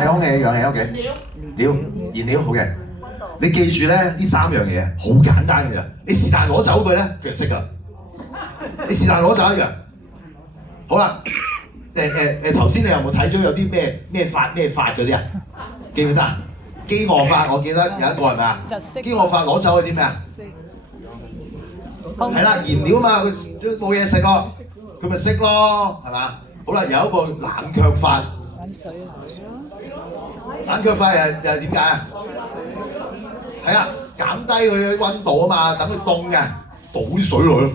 係空氣、氧氣 OK。料、燃料 OK。你記住咧，呢3樣嘢好簡單嘅啫。你是但攞走佢咧，佢就識㗎。你是但攞走一樣。好啦，頭先你有冇睇咗有啲咩法嗰啲啊？記唔記得啊？飢餓法我記得有一個係咪啊？飢餓法攞走係啲咩啊？係啦，燃料嘛，佢都冇嘢食咯，佢咪識咯，係嘛？好啦，有一個冷卻法。冷卻法又係點解啊？係啊，減低佢嘅溫度啊嘛，等佢凍嘅，倒啲水落去咯，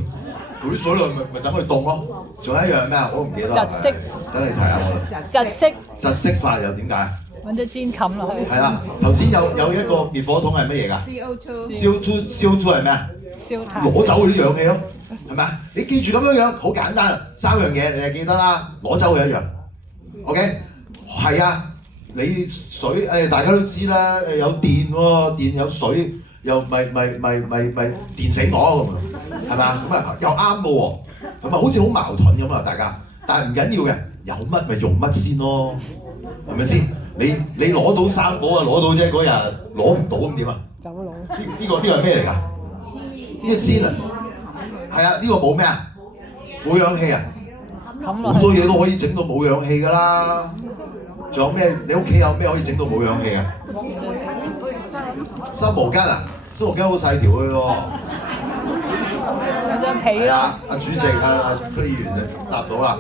倒啲水落去咪等佢凍咯。仲有一樣咩啊？我都唔記得啦。窒息。等你睇下我。窒息。窒息法又點解啊？揾隻氈冚落去。係啦，頭先有一個滅火筒係乜嘢㗎？CO2 係咩啊？燒炭。攞走佢啲氧氣咯，係咪啊？你記住咁樣好簡單啊，3樣嘢你係記得啦，攞走佢一樣。OK， 係啊。你水大家都知啦，有電喎，電有水又咪電死我咁啊，係嘛？咁啊又啱嘅喎，係咪好似好矛盾咁啊？大家，但係唔緊要嘅，有乜咪用乜先咯，係咪先？你攞到三寶啊，攞到啫，嗰日攞唔到咁點啊？走佬。呢個係咩嚟㗎？呢個氈啊，係啊，呢個冇咩啊？冇氧氣啊，好多嘢都可以整到冇氧氣㗎啦。仲有咩？你屋企有咩可以整到冇氧氣啊？濕毛巾啊，濕毛巾好細條嘅喎。有張被咯。阿主席區議員就答到啦。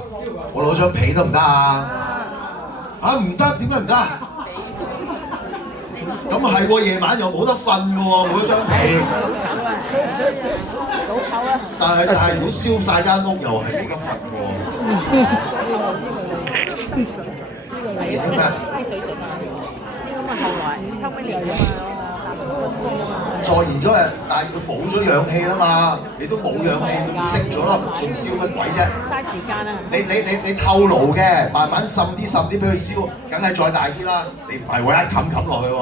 我攞張被得唔得啊？唔得，點解唔得？咁係喎，夜晚又冇得瞓嘅喎，冇咗張被。但係如果燒晒間屋又係冇得瞓喎。係點啊？助燃咗啊！但係佢冇咗氧氣啦嘛，你都冇氧氣，佢熄咗啦，仲燒乜鬼啫？嘥時間啊！你透爐嘅，慢慢滲啲俾佢燒，梗係再大啲啦。你唔係話一冚落去喎，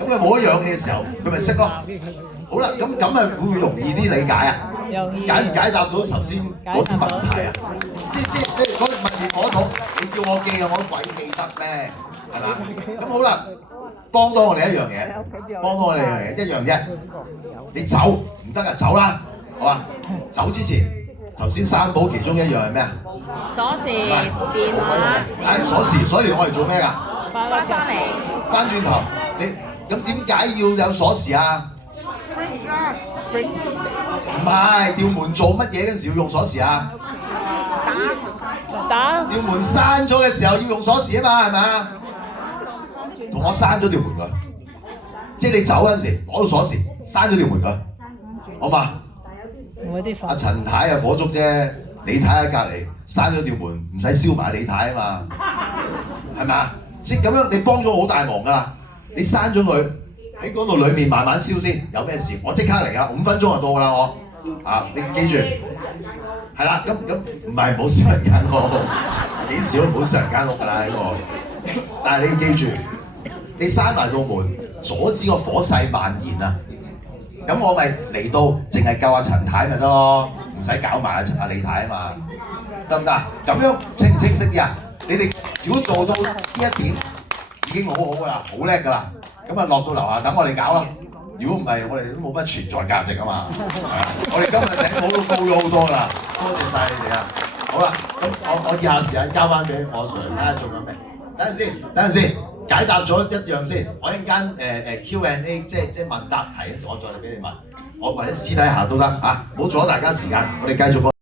咁佢冇咗氧氣嘅時候，佢咪熄咯。好啦，咁咪會唔會容易啲理解啊？解唔解答到頭先嗰啲問題啊？即你講密滅火筒，你叫我記啊，我鬼記得咩？係嘛？咁好啦，幫多我哋一樣嘢，一樣啫。你走唔得啊，走啦，好嘛？走之前，頭先3寶其中一樣係咩啊？鎖匙、電話。鎖匙我哋做咩㗎？翻嚟。翻轉頭，你咁點解要有鎖匙啊？唔係，調門做乜嘢嗰陣時要用鎖匙啊？打。調門閂咗嘅時候要用鎖匙啊嘛，係咪啊？同我閂咗條門佢，即係你走嗰陣時攞到鎖匙，閂咗條門佢，好嘛？阿陳太啊火燭啫，李太喺隔離閂咗條門，唔使燒埋李太啊嘛，係咪啊？即係咁樣，你幫咗我好大忙㗎啦，你閂咗佢。喺嗰度裏面慢慢燒先，有咩事我即刻嚟㗎，5分鐘就到㗎啦我。你記住，係啦，咁唔係唔好燒人間屋，幾時都唔好燒人間屋㗎啦呢個。但係你記住，你閂埋道門，阻止個火勢蔓延啊。咁我咪嚟到，淨係救阿陳太咪得咯，唔使搞埋阿李太啊嘛，得唔得？咁樣清唔清晰啲啊？你哋如果做到呢一點，已經好好㗎啦，好叻㗎啦。咁啊落到樓下等我哋搞啦。如果唔係，我哋都冇乜存在價值啊嘛。我哋今日頂帽都高咗好多啦，多謝晒你哋啊。好啦，咁我以下時間交翻俾我 Sir 睇下做緊咩。等陣先，解答咗一樣先。我一陣間Q&A 即係問答題嘅時候，我再嚟俾你問。我或者私底下都得嚇，唔好阻大家時間。我哋繼續。